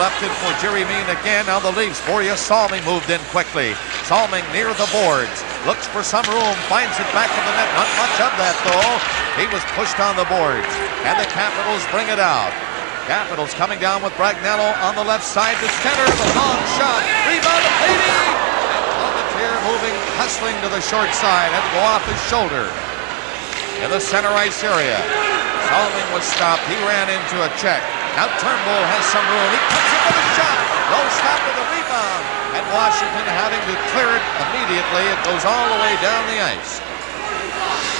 left it for Jerry Mean again. Now the Leafs. Boreas Salming moved in quickly. Salming near the boards. Looks for some room. Finds it back in the net. Not much of that, though. He was pushed on the boards. And the Capitals bring it out. Capitals coming down with Bragnello on the left side to center. The long shot. Rebound to Beatty. And Palmateer moving, hustling to the short side. Had to go off his shoulder. In the center ice area. Salming was stopped. He ran into a check. Now Turnbull has some room. He cuts it for the shot. No stop with the rebound. And Washington having to clear it immediately. It goes all the way down the ice.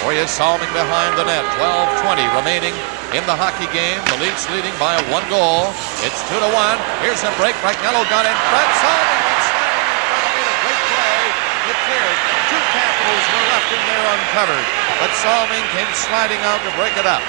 Boreas Salming behind the net. 12:20 remaining in the hockey game. The Leafs leading by 1 goal. It's 2-1. Here's a break. Bragnello got in front. Salming went sliding in front. Made a great play. It cleared. 2 Capitals were left in there uncovered. But Salming came sliding out to break it up.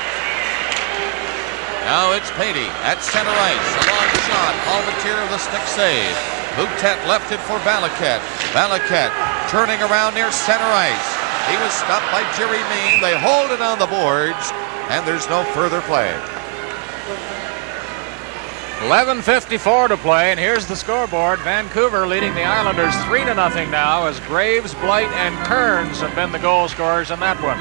Now it's Patey at center ice. A long shot. Palmateer of the stick save. Boutet left it for Valaket. Valaket turning around near center ice. He was stopped by Jerry Mean. They hold it on the boards, and there's no further play. 11:54 to play, and here's the scoreboard. Vancouver leading the Islanders 3-0 now, as Graves, Blight, and Kearns have been the goal scorers in that one.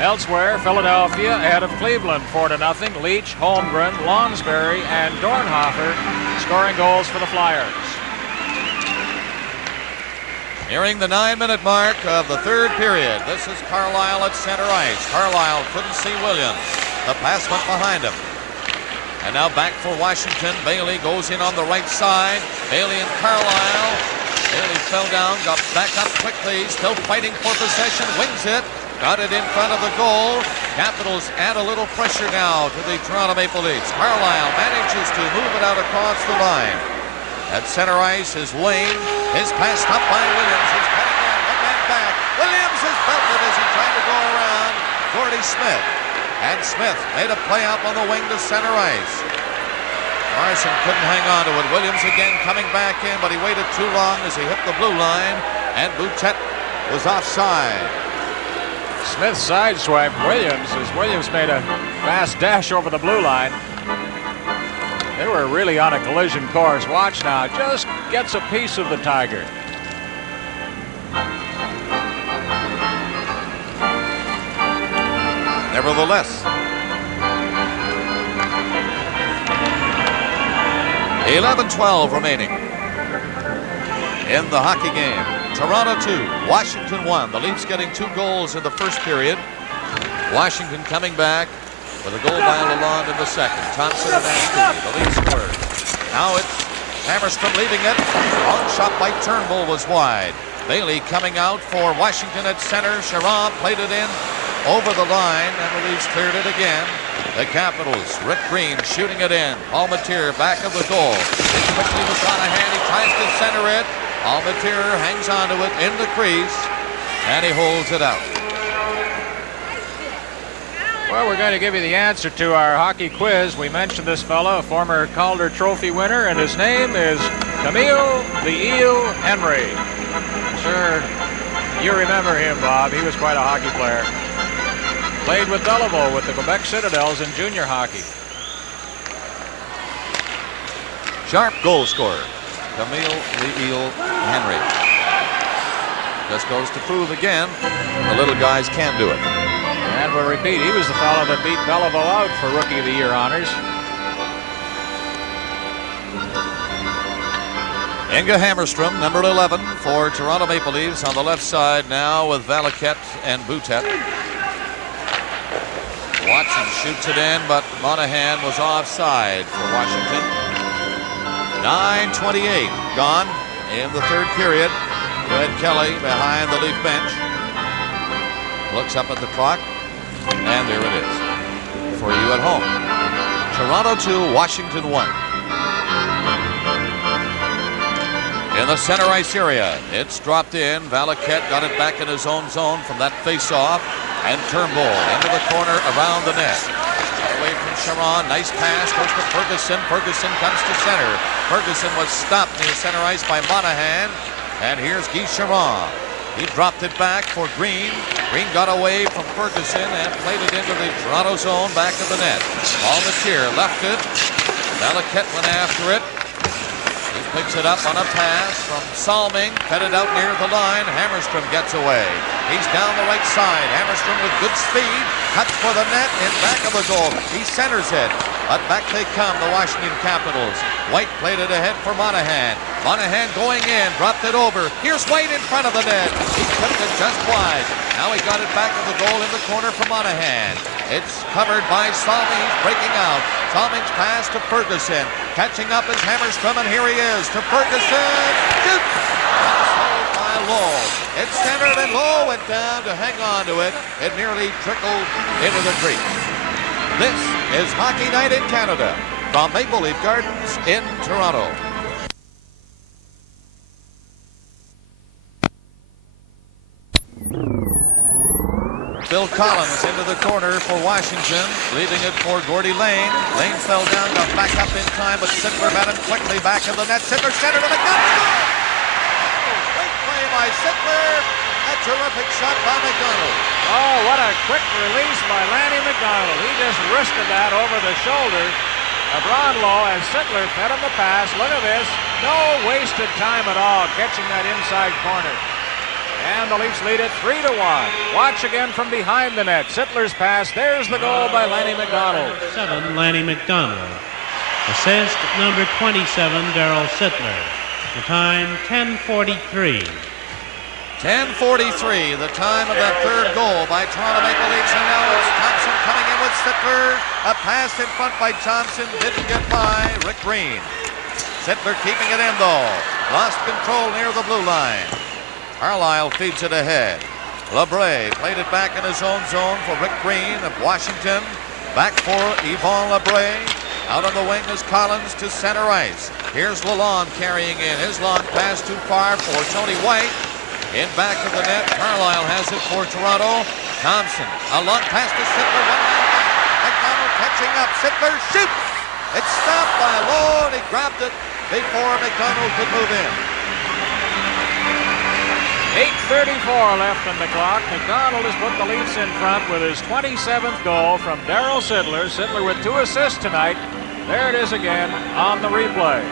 Elsewhere, Philadelphia ahead of Cleveland 4-0. Leach, Holmgren, Lonsberry, and Dornhofer scoring goals for the Flyers. Nearing the 9-minute mark of the third period. This is Carlisle at center ice. Carlisle couldn't see Williams. The pass went behind him. And now back for Washington. Bailey goes in on the right side. Bailey and Carlisle. Bailey fell down, got back up quickly. Still fighting for possession. Wings it. Got it in front of the goal. Capitals add a little pressure now to the Toronto Maple Leafs. Carlisle manages to move it out across the line. At center ice is Wayne. His pass stopped by Williams. He's cutting in. One man back. Williams is belted as he tried to go around Gordie Smith. And Smith made a play up on the wing to center ice. Morrison couldn't hang on to it. Williams again coming back in, but he waited too long as he hit the blue line. And Boutet was offside. Smith sideswiped Williams as Williams made a fast dash over the blue line. They were really on a collision course. Watch now. Just gets a piece of the Tiger. Nevertheless, 11:12 remaining in the hockey game. Toronto 2, Washington 1. The Leafs getting 2 goals in the first period. Washington coming back with a goal by Lalonde in the second. Thompson and Askew. The Leafs scored. Now it's Hammerstrom leaving it. Long shot by Turnbull was wide. Bailey coming out for Washington at center. Sharon played it in over the line, and the Leafs cleared it again. The Capitals, Rick Green shooting it in. Palmateer back of the goal. Quickly with Monahan. He tries to center it. Palmateer hangs onto it in the crease, and he holds it out. Well, we're going to give you the answer to our hockey quiz. We mentioned this fellow, a former Calder Trophy winner, and his name is Camille the Eel Henry. Sure, you remember him, Bob. He was quite a hockey player. Played with Belleville with the Quebec Citadels in junior hockey. Sharp goal scorer, Camille the Eel Henry. Just goes to prove again the little guys can do it. And we'll repeat, he was the fellow that beat Belleville out for Rookie of the Year honors. Inga Hammerstrom, number 11 for Toronto Maple Leafs on the left side now with Valaket and Boutet. Watson shoots it in, but Monahan was offside for Washington. 9:28 gone in the third period. Red Kelly behind the Leaf bench. Looks up at the clock, and there it is for you at home. Toronto 2, Washington 1. In the center ice area, it's dropped in. Valaket got it back in his own zone from that face-off. And Turnbull into the corner around the net. Away from Sharon. Nice pass. Goes to Ferguson. Ferguson comes to center. Ferguson was stopped near center ice by Monahan. And here's Guy Sharon. He dropped it back for Green. Green got away from Ferguson and played it into the Toronto zone back of the net. Palmateer left it. Delicate went after it. He picks it up on a pass from Salming. Fed it out near the line. Hammerstrom gets away. He's down the right side. Hammerstrom with good speed. Cuts for the net in back of the goal. He centers it. But back they come, the Washington Capitals. White played it ahead for Monahan. Monahan going in, dropped it over. Here's White in front of the net. He tipped it just wide. Now he got it back of the goal in the corner for Monahan. It's covered by Salming. He's breaking out. Salming's pass to Ferguson. Catching up is Hammerstrom, and here he is to Ferguson. Shoot! That's by Lowe. It's centered, and Lowe went down to hang on to it. It nearly trickled into the creek. This is Hockey Night in Canada from Maple Leaf Gardens in Toronto. Bill Collins into the corner for Washington, leaving it for Gordie Lane. Lane fell down, got back up in time, but Sittler met him quickly back in the net. Sittler centered to the gut. Great play by Sittler. A terrific shot by McDonald. Oh, what a quick release by Lanny McDonald. He just wristed that over the shoulder of Brownlow as Sittler fed him the pass. Look at this. No wasted time at all catching that inside corner. And the Leafs lead it 3-1. Watch again from behind the net. Sittler's pass. There's the goal by Lanny McDonald. 7, Lanny McDonald. Assist number 27, Darryl Sittler. The time 10:43. 10:43, the time of that third goal by Toronto Maple Leafs, and now it's Thompson coming in with Sittler. A pass in front by Thompson, didn't get by Rick Green. Sittler keeping it in though. Lost control near the blue line. Carlisle feeds it ahead. LeBray played it back in his own zone for Rick Green of Washington. Back for Yvon LeBray. Out on the wing is Collins to center ice. Here's Lalonde carrying in. His long pass too far for Tony White. In back of the net, Carlisle has it for Toronto. Thompson, a long pass to Sittler, one man back. McDonald catching up. Sittler shoots. It's stopped by Lowe, and he grabbed it before McDonald could move in. 8:34 left on the clock. McDonald has put the Leafs in front with his 27th goal from Darryl Sittler. Sittler with 2 assists tonight. There it is again on the replay.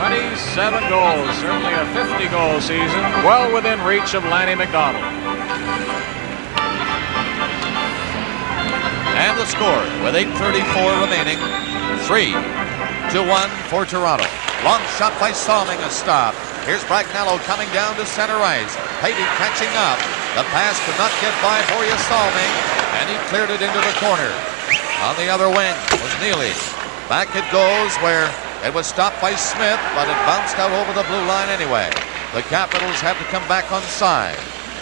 27 goals, certainly a 50-goal season, well within reach of Lanny McDonald. And the score with 8:34 remaining, 3-1 for Toronto. Long shot by Salming, a stop. Here's Bragnello coming down to center ice. Beatty catching up. The pass could not get by Borja Salming, and he cleared it into the corner. On the other wing was Neely. Back it goes where it was stopped by Smith, but it bounced out over the blue line anyway. The Capitals have to come back on side.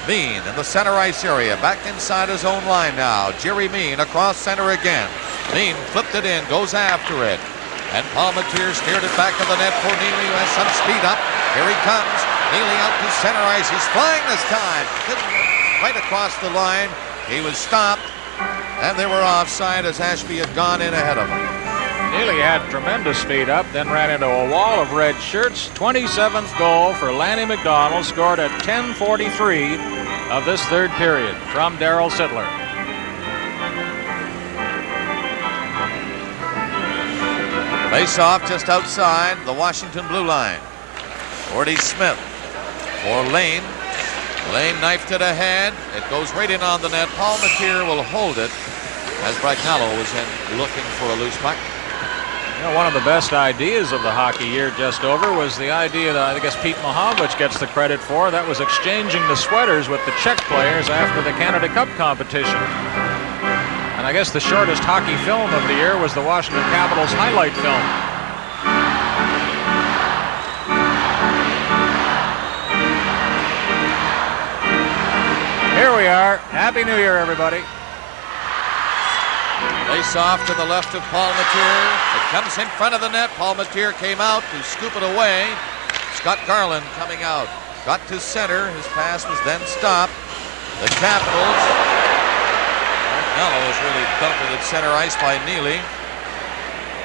Mean in the center ice area, back inside his own line now. Jerry Mean across center again. Mean flipped it in, goes after it. And Palmateer steered it back to the net for Neely, who has some speed up. Here he comes. Neely out to center ice. He's flying this time. Right across the line. He was stopped, and they were offside as Ashby had gone in ahead of him. Neely had tremendous speed up, then ran into a wall of red shirts. 27th goal for Lanny McDonald, scored at 10:43 of this third period from Darryl Sittler. Face off just outside the Washington blue line. Gordy Smith for Lane. Lane knifed it ahead. It goes right in on the net. Palmateer will hold it as Bragnello was in looking for a loose puck. You know, one of the best ideas of the hockey year just over was the idea that I guess Pete Mahovlich gets the credit for. That was exchanging the sweaters with the Czech players after the Canada Cup competition. And I guess the shortest hockey film of the year was the Washington Capitals highlight film. Here we are. Happy New Year, everybody. Face off to the left of Palmateer. It comes in front of the net. Palmateer came out to scoop it away. Scott Garland coming out. Got to center. His pass was then stopped. The Capitals. Mello was really belted at center ice by Neely.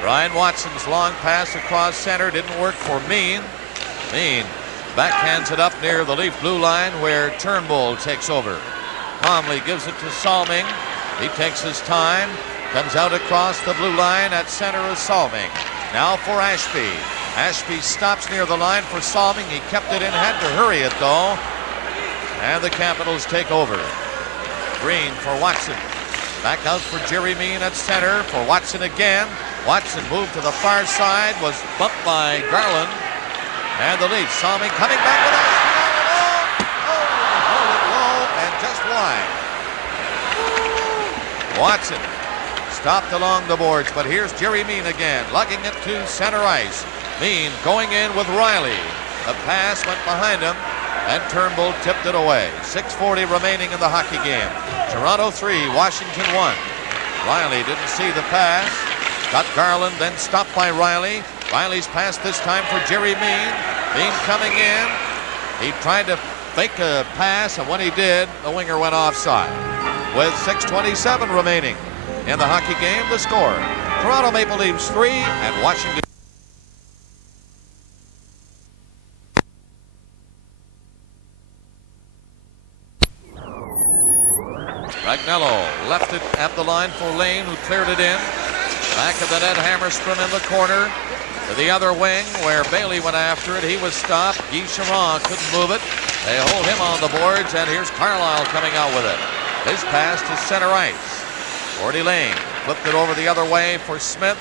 Brian Watson's long pass across center didn't work for Mean. Mean backhands it up near the Leaf blue line where Turnbull takes over. Conley gives it to Salming. He takes his time. Comes out across the blue line. At center is Salming. Now for Ashby. Ashby stops near the line for Salming. He kept it in, had to hurry it though. And the Capitals take over. Green for Watson. Back out for Jerry Mean at center for Watson again. Watson moved to the far side, was bumped by Garland. And the Leafs, Salming coming back with Ashby. Hold it low and just wide. Watson stopped along the boards, but here's Jerry Mean again, lugging it to center ice. Mean going in with Riley. The pass went behind him, and Turnbull tipped it away. 6:40 remaining in the hockey game. Toronto 3, Washington 1. Riley didn't see the pass. Got Garland, then stopped by Riley. Riley's pass this time for Jerry Mean. Mean coming in. He tried to fake a pass, and when he did, the winger went offside. With 6:27 remaining in the hockey game, the score: Toronto Maple Leafs 3 and Washington. Ragnello left it at the line for Lane, who cleared it in. Back of the net, Hammerstrom in the corner. To the other wing, where Bailey went after it. He was stopped. Guy Charron couldn't move it. They hold him on the boards, and here's Carlisle coming out with it. His pass to center ice. Gordy Lane flipped it over the other way for Smith.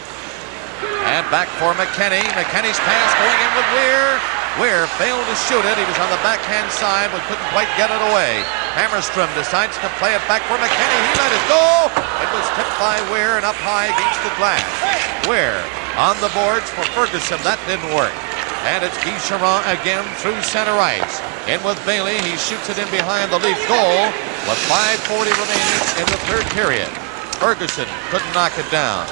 And back for McKenny. McKenny's pass going in with Weir. Weir failed to shoot it. He was on the backhand side, but couldn't quite get it away. Hammerstrom decides to play it back for McKenny. He let it go. It was tipped by Weir and up high against the glass. Weir on the boards for Ferguson. That didn't work. And it's Guy Charron again through center ice. In with Bailey. He shoots it in behind the Leaf goal with 5:40 remaining in the third period. Ferguson couldn't knock it down.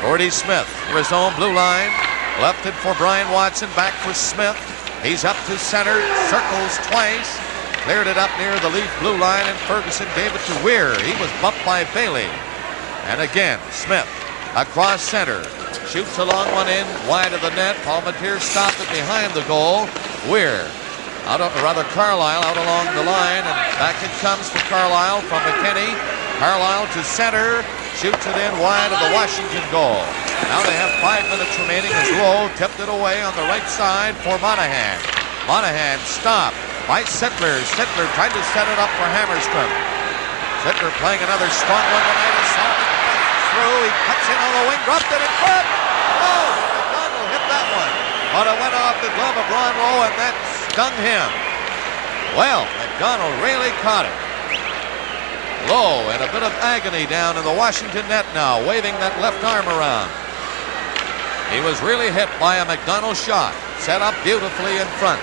Gordy Smith for his own blue line. Left it for Brian Watson. Back for Smith. He's up to center. Circles twice. Cleared it up near the Leaf blue line, and Ferguson gave it to Weir. He was bumped by Bailey. And again, Smith across center. Shoots a long one in wide of the net. Palmateer stopped it behind the goal. Weir, Carlisle out along the line, and back it comes for Carlisle from McKinney. Carlisle to center. Shoots it in wide of the Washington goal. Now they have 5 minutes remaining as Lowe tipped it away on the right side for Monahan. Monahan stopped by Sittler. Sittler tried to set it up for Hammerstrom. Sittler playing another strong one tonight. He saw it through. He cuts in on the wing, dropped it in front. Oh, McDonald hit that one. But it went off the glove of Ron Lowe, and that stung him. Well, McDonald really caught it. Lowe in a bit of agony down in the Washington net now, waving that left arm around. He was really hit by a McDonald shot, set up beautifully in front.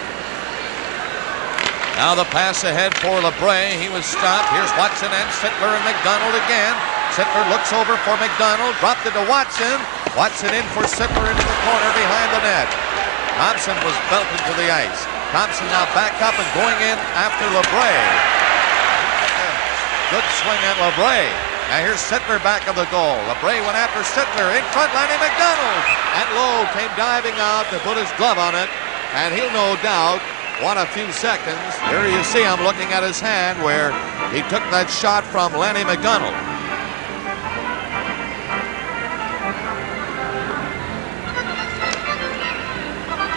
Now the pass ahead for LeBray. He was stopped. Here's Watson and Sittler and McDonald again. Sittler looks over for McDonald, dropped it to Watson. Watson in for Sittler into the corner behind the net. Thompson was belted to the ice. Thompson now back up and going in after LeBray. Good swing at LeBray. Now here's Sittler back of the goal. LeBray went after Sittler. In front, Lanny McDonald. And Lowe came diving out to put his glove on it. And he'll no doubt want a few seconds. Here you see him looking at his hand where he took that shot from Lanny McDonald.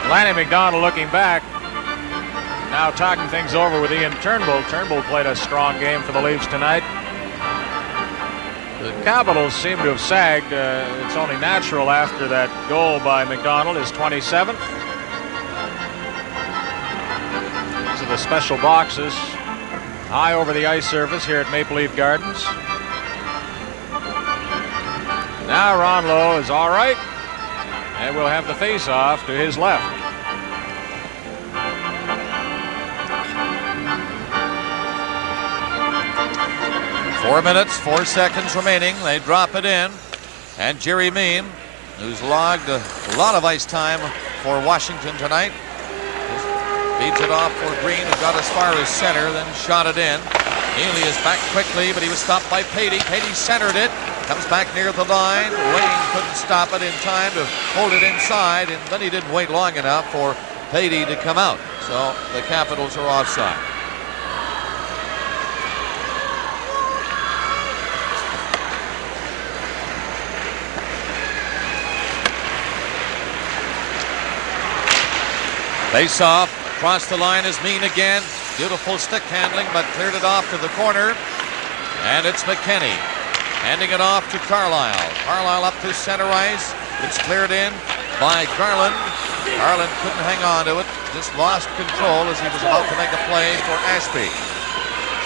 Lanny McDonald looking back. Now talking things over with Ian Turnbull. Turnbull played a strong game for the Leafs tonight. The Capitals seem to have sagged. It's only natural after that goal by McDonald, his 27th. These are the special boxes high over the ice surface here at Maple Leaf Gardens. Now Ron Lowe is all right, and we'll have the face-off to his left. Four minutes, 4 seconds remaining. They drop it in. And Jerry Mean, who's logged a lot of ice time for Washington tonight, feeds it off for Green, who got as far as center, then shot it in. Neely is back quickly, but he was stopped by Patey. Patey centered it. Comes back near the line. Lane couldn't stop it in time to hold it inside, and then he didn't wait long enough for Patey to come out. So the Capitals are offside. Face off. Across the line is Mean again. Beautiful stick handling, but cleared it off to the corner. And it's McKinney handing it off to Carlisle. Carlisle up to center ice. It's cleared in by Garland. Garland couldn't hang on to it. Just lost control as he was about to make a play for Ashby.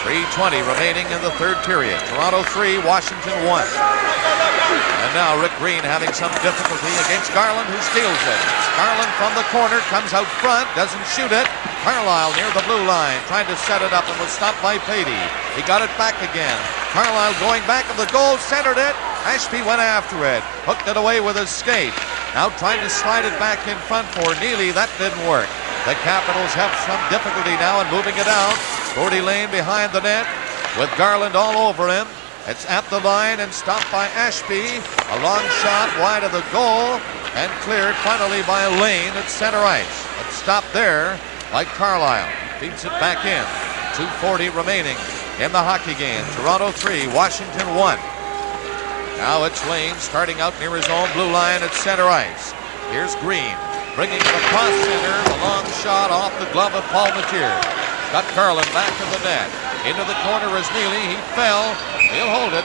3:20 remaining in the third period. Toronto 3, Washington 1. And now Rick Green having some difficulty against Garland, who steals it. Garland from the corner comes out front, doesn't shoot it. Carlisle near the blue line, trying to set it up and was stopped by Patey. He got it back again. Carlisle going back of the goal, centered it. Ashby went after it, hooked it away with his skate. Now trying to slide it back in front for Neely. That didn't work. The Capitals have some difficulty now in moving it out. Gordy Lane behind the net with Garland all over him. It's at the line and stopped by Ashby. A long shot wide of the goal and cleared finally by Lane at center ice. But stopped there by Carlisle. Feeds it back in. 2:40 remaining in the hockey game. Toronto 3, Washington 1. Now it's Lane starting out near his own blue line at center ice. Here's Green bringing it across center. A long shot off the glove of Palmateer. Got Garland back to the net. Into the corner is Neely. He fell. He'll hold it.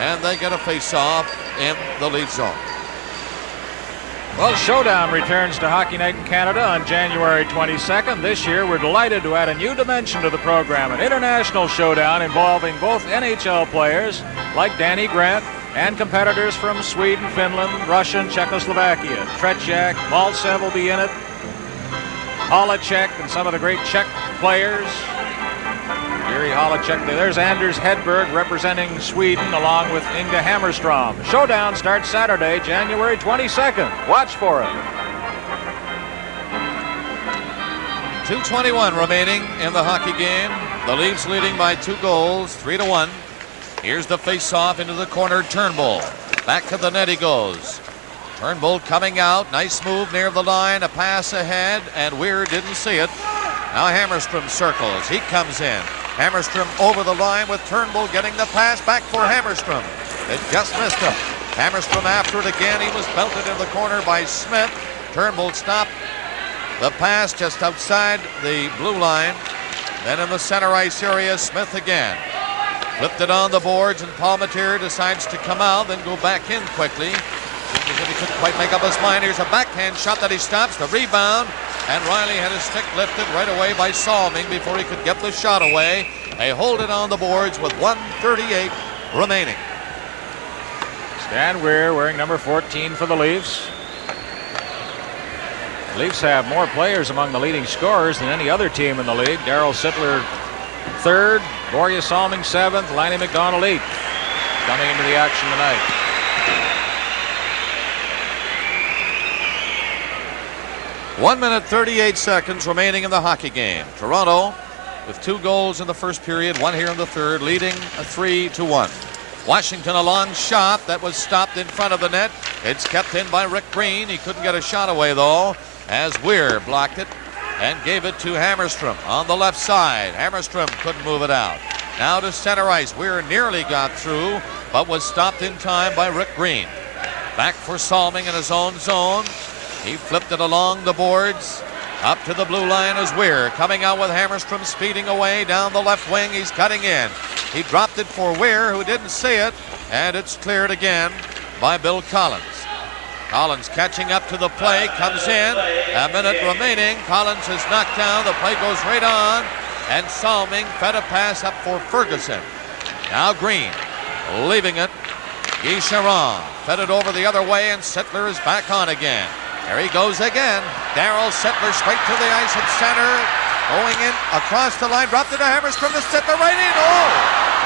And they get a face-off in the lead zone. Well, Showdown returns to Hockey Night in Canada on January 22nd. This year, we're delighted to add a new dimension to the program, an international showdown involving both NHL players like Danny Grant and competitors from Sweden, Finland, Russia, and Czechoslovakia. Tretiak, Maltsev will be in it. Holacek and some of the great Czech players. Yuri Holacek. There's Anders Hedberg representing Sweden along with Inga Hammerstrom. Showdown starts Saturday, January 22nd. Watch for it. 2:21 remaining in the hockey game. The Leafs leading by 2 goals, 3-1. Here's the face-off into the corner. Turnbull. Back to the net he goes. Turnbull coming out. Nice move near the line. A pass ahead, and Weir didn't see it. Now Hammerstrom circles. He comes in. Hammerstrom over the line with Turnbull getting the pass back for Hammerstrom. It just missed him. Hammerstrom after it again. He was belted in the corner by Smith. Turnbull stopped the pass just outside the blue line. Then in the center ice area, Smith again. Flipped it on the boards, and Palmateer decides to come out, then go back in quickly. Seems as if he couldn't quite make up his mind. Here's a backhand shot that he stops. The rebound. And Riley had his stick lifted right away by Salming before he could get the shot away. They hold it on the boards with 1:38 remaining. Stan Weir wearing number 14 for the Leafs. The Leafs have more players among the leading scorers than any other team in the league. Darryl Sittler 3rd, Borje Salming 7th, Lanny McDonald 8th. Coming into the action tonight. One minute, 38 seconds remaining in the hockey game. Toronto with 2 goals in the first period, 1 here in the third, leading 3-1. Washington a long shot that was stopped in front of the net. It's kept in by Rick Green. He couldn't get a shot away though, as Weir blocked it and gave it to Hammerstrom on the left side. Hammerstrom couldn't move it out. Now to center ice. Weir nearly got through, but was stopped in time by Rick Green. Back for Salming in his own zone. He flipped it along the boards. Up to the blue line is Weir. Coming out with Hammerstrom speeding away down the left wing. He's cutting in. He dropped it for Weir, who didn't see it. And it's cleared again by Bill Collins. Collins catching up to the play. Comes in. A minute remaining. Collins is knocked down. The play goes right on. And Salming fed a pass up for Ferguson. Now Green leaving it. Guy Charon fed it over the other way, and Sittler is back on again. There he goes again. Darryl Sittler straight to the ice at center. Going in across the line. Dropped it to Hammerstrom to Sittler right in. Oh!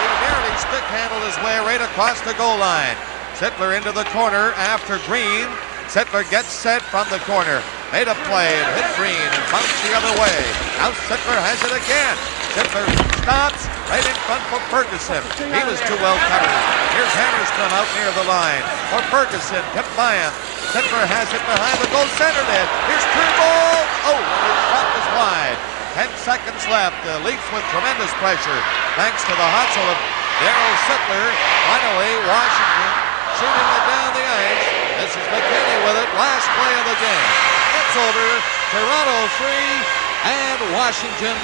He nearly stick handled his way right across the goal line. Sittler into the corner after Green. Sittler gets set from the corner. Made a play and hit Green and bounced the other way. Now Sittler has it again. Sittler stops right in front for Ferguson. He was too well covered. Here's Hammerstrom out near the line. For Ferguson, tipped by him. Sittler has it behind the goal center net. Here's Turnbull. Oh, and his shot was wide. 10 seconds left. The Leafs with tremendous pressure thanks to the hustle of Darryl Sittler. Finally, Washington shooting it down the ice. This is McKinney with it. Last play of the game. It's over. Toronto 3, and Washington